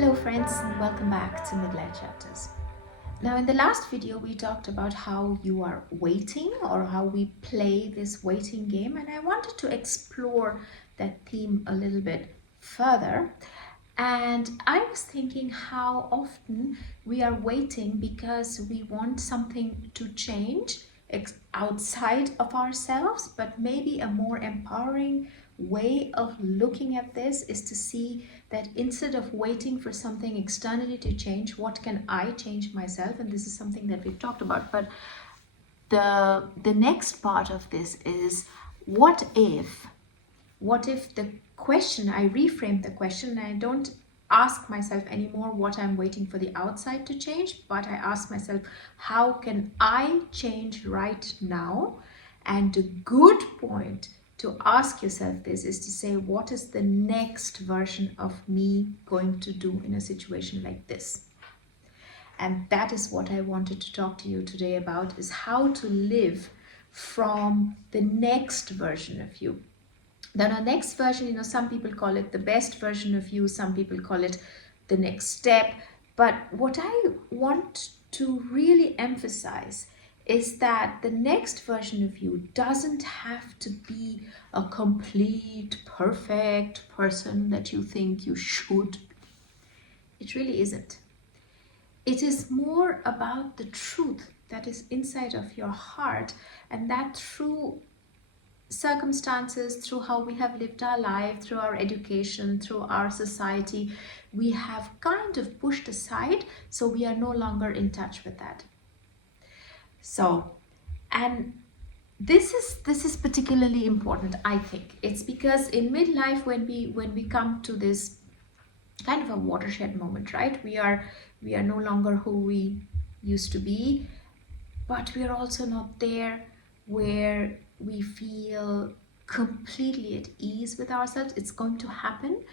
Hello friends, and welcome back to Midlife Chapters. Now in the last video we talked about how you are waiting or how we play this waiting game, and I wanted to explore that theme a little bit further. And I was thinking how often we are waiting because we want something to change outside of ourselves, but maybe a more empowering way of looking at this is to see that instead of waiting for something externally to change, what can I change myself? And this is something that we've talked about. But the next part of this is what if the question, I reframe the question, and I don't ask myself anymore what I'm waiting for the outside to change, but I ask myself, how can I change right now? And the good point to ask yourself this is to say, what is the next version of me going to do in a situation like this? And that is what I wanted to talk to you today about, is how to live from the next version of you. Then our next version, some people call it the best version of you, some people call it the next step. But what I want to really emphasize is that the next version of you doesn't have to be a complete, perfect person that you think you should be. It really isn't. It is more about the truth that is inside of your heart, and that through circumstances, through how we have lived our life, through our education, through our society, we have kind of pushed aside, so we are no longer in touch with that. So, and this is particularly important, I think. It's because in midlife, when we come to this kind of a watershed moment, right? We are no longer who we used to be, but we are also not there where we feel completely at ease with ourselves. It's going to happen,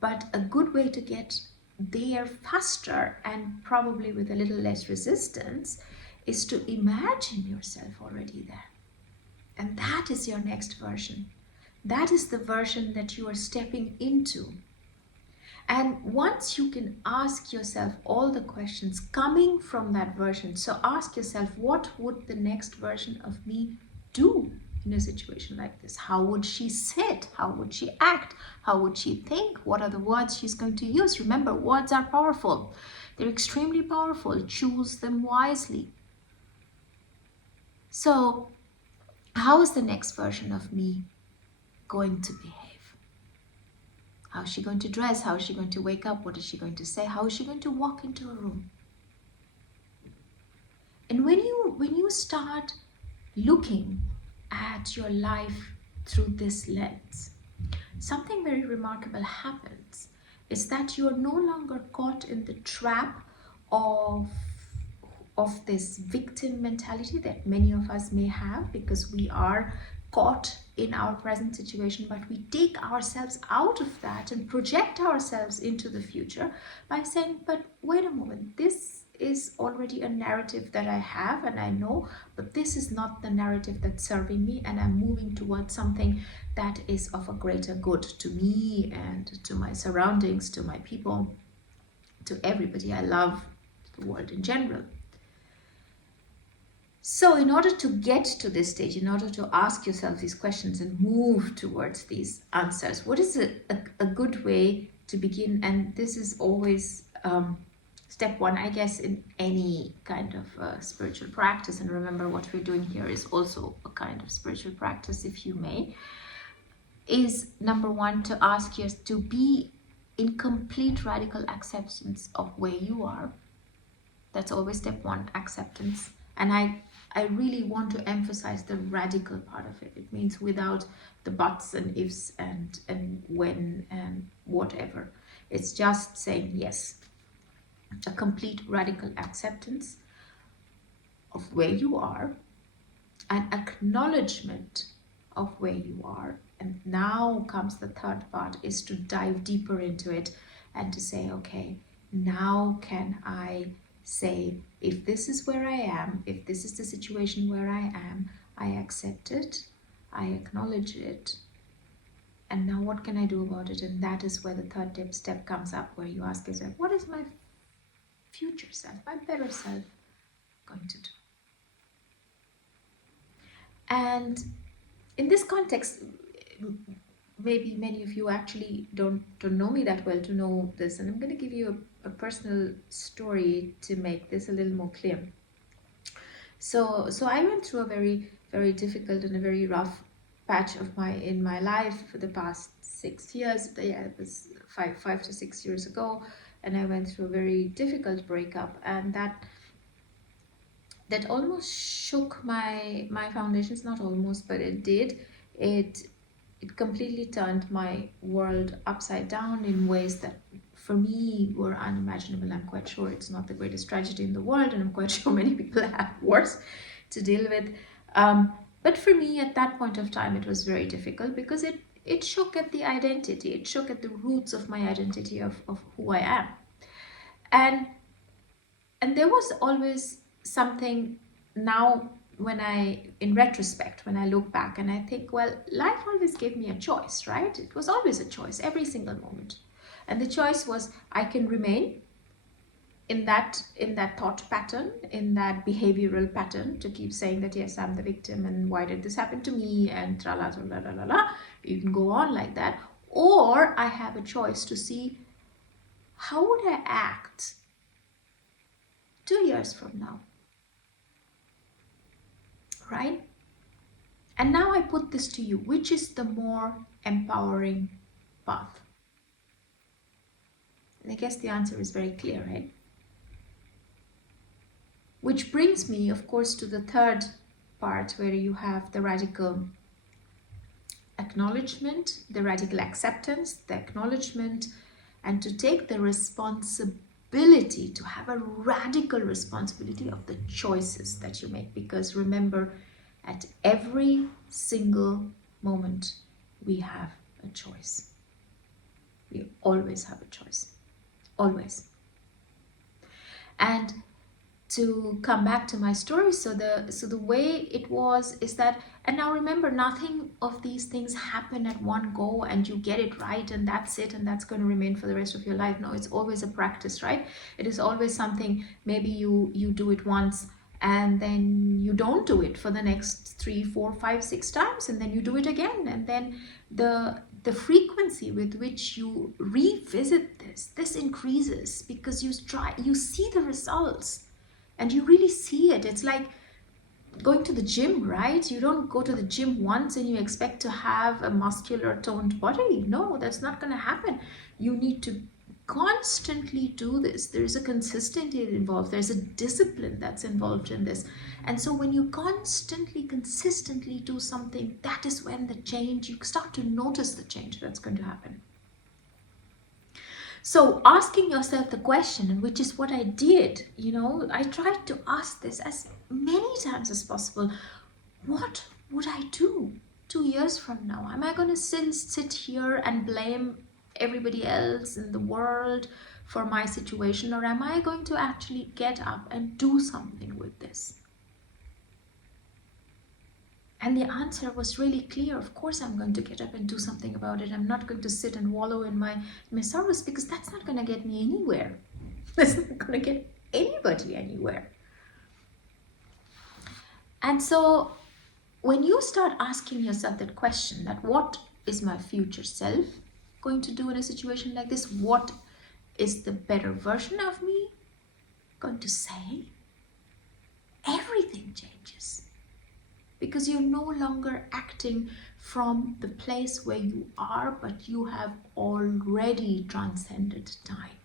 but a good way to get there faster and probably with a little less resistance is to imagine yourself already there. And that is your next version. That is the version that you are stepping into. And once you can ask yourself all the questions coming from that version, so ask yourself, what would the next version of me do in a situation like this? How would she sit? How would she act? How would she think? What are the words she's going to use? Remember, words are powerful. They're extremely powerful. Choose them wisely. So, how is the next version of me going to behave? How is she going to dress? How is she going to wake up? What is she going to say? How is she going to walk into a room? And when you start looking at your life through this lens, something very remarkable happens. Is that you are no longer caught in the trap of this victim mentality that many of us may have, because we are caught in our present situation, but we take ourselves out of that and project ourselves into the future by saying, but wait a moment, this is already a narrative that I have and I know, but this is not the narrative that's serving me, and I'm moving towards something that is of a greater good to me and to my surroundings, to my people, to everybody I love, the world in general. So in order to get to this stage, in order to ask yourself these questions and move towards these answers, what is a good way to begin? And this is always step one, I guess, in any kind of spiritual practice. And remember, what we're doing here is also a kind of spiritual practice, if you may, is number one, to ask yourself to be in complete radical acceptance of where you are. That's always step one, acceptance. And I really want to emphasize the radical part of it. It means without the buts and ifs and when and whatever. It's just saying yes. A complete radical acceptance of where you are, an acknowledgement of where you are. And now comes the third part, is to dive deeper into it and to say, okay, now can I say, if this is where I am, if this is the situation where I am, I accept it, I acknowledge it, And now what can I do about it? And that is where the third step comes up, where you ask yourself, what is my future self, my better self going to do? And in this context, maybe many of you actually don't know me that well to know this, and I'm going to give you a personal story to make this a little more clear. So I went through a very, very difficult and a very rough patch of in my life for the past 6 years. Yeah, it was 5 to 6 years ago, and I went through a very difficult breakup, and that almost shook my foundations. Not almost, but it did. It completely turned my world upside down in ways that for me were unimaginable. I'm quite sure it's not the greatest tragedy in the world, and I'm quite sure many people have worse to deal with. But for me at that point of time, it was very difficult because it shook at the identity. It shook at the roots of my identity of who I am. And there was always something now in retrospect, when I look back and I think, well, life always gave me a choice, right? It was always a choice, every single moment. And the choice was, I can remain in that thought pattern, in that behavioral pattern, to keep saying that, yes, I'm the victim and why did this happen to me and tra la la la la la. You can go on like that. Or I have a choice to see, how would I act 2 years from now? Right? And now I put this to you, which is the more empowering path? And I guess the answer is very clear, right? Which brings me, of course, to the third part, where you have the radical acknowledgement, the radical acceptance, the acknowledgement, and to take the responsibility, to have a radical responsibility of the choices that you make. Because remember, at every single moment, we have a choice. We always have a choice. Always. And to come back to my story, so the way it was is that, and now remember, nothing of these things happen at one go and you get it right and that's it and that's going to remain for the rest of your life. No, it's always a practice, right? It is always something, maybe you do it once and then you don't do it for the next 3, 4, 5, 6 times, and then you do it again, and then the frequency with which you revisit this increases, because you see the results. And you really see it. It's like going to the gym, right? You don't go to the gym once and you expect to have a muscular toned body. No, that's not going to happen. You need to constantly do this. There's a consistency involved. There's a discipline that's involved in this. And so when you consistently do something, that is when you start to notice the change that's going to happen. So asking yourself the question, which is what I did, I tried to ask this as many times as possible. What would I do 2 years from now? Am I going to sit here and blame everybody else in the world for my situation? Or am I going to actually get up and do something with this? And the answer was really clear. Of course, I'm going to get up and do something about it. I'm not going to sit and wallow in my sorrows, because that's not going to get me anywhere. That's not going to get anybody anywhere. And so when you start asking yourself that question, that what is my future self going to do in a situation like this? What is the better version of me going to say? Everything changes. Because you're no longer acting from the place where you are, but you have already transcended time.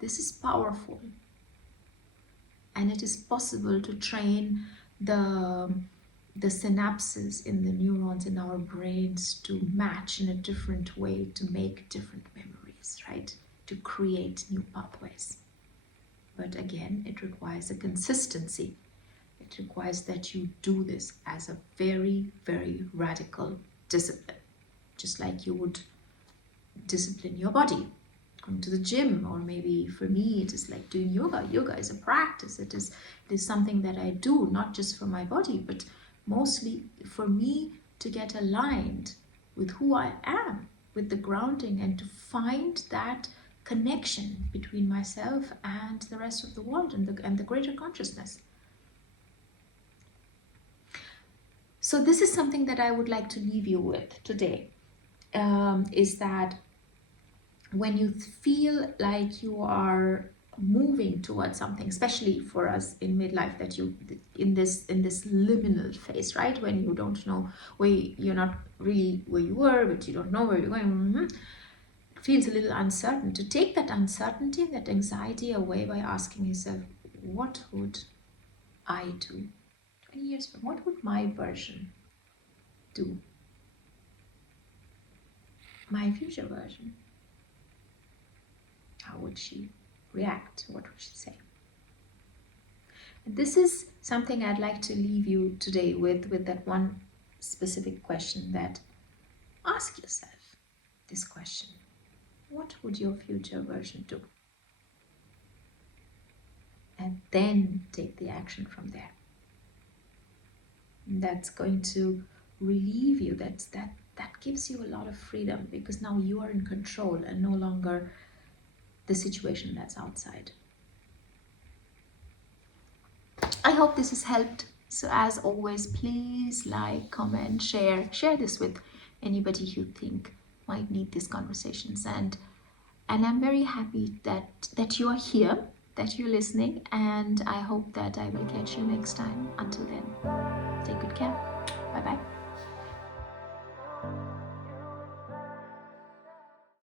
This is powerful. And it is possible to train the synapses in the neurons in our brains to match in a different way, to make different memories, right? To create new pathways. But again, it requires a consistency. It requires that you do this as a very, very radical discipline, just like you would discipline your body, going to the gym, or maybe for me, it is like doing yoga. Yoga is a practice. It is something that I do, not just for my body, but mostly for me to get aligned with who I am, with the grounding, and to find that connection between myself and the rest of the world and the greater consciousness. So this is something that I would like to leave you with today, is that when you feel like you are moving towards something, especially for us in midlife, that you in this liminal phase, right, when you don't know where you're not really where you were, but you don't know where you're going, it feels a little uncertain, to take that uncertainty, that anxiety away by asking yourself, what would I do 20 years from? What would my version do? My future version, how would she react? What would she say? And this is something I'd like to leave you today with that one specific question, that ask yourself this question: what would your future version do? And then take the action from there. And that's going to relieve you. That gives you a lot of freedom, because now you are in control and no longer the situation that's outside. I hope this has helped. So as always, please like, comment, share this with anybody you think might need these conversations. And I'm very happy that you are here, that you're listening, and I hope that I will catch you next time. Until then, take good care. Bye bye.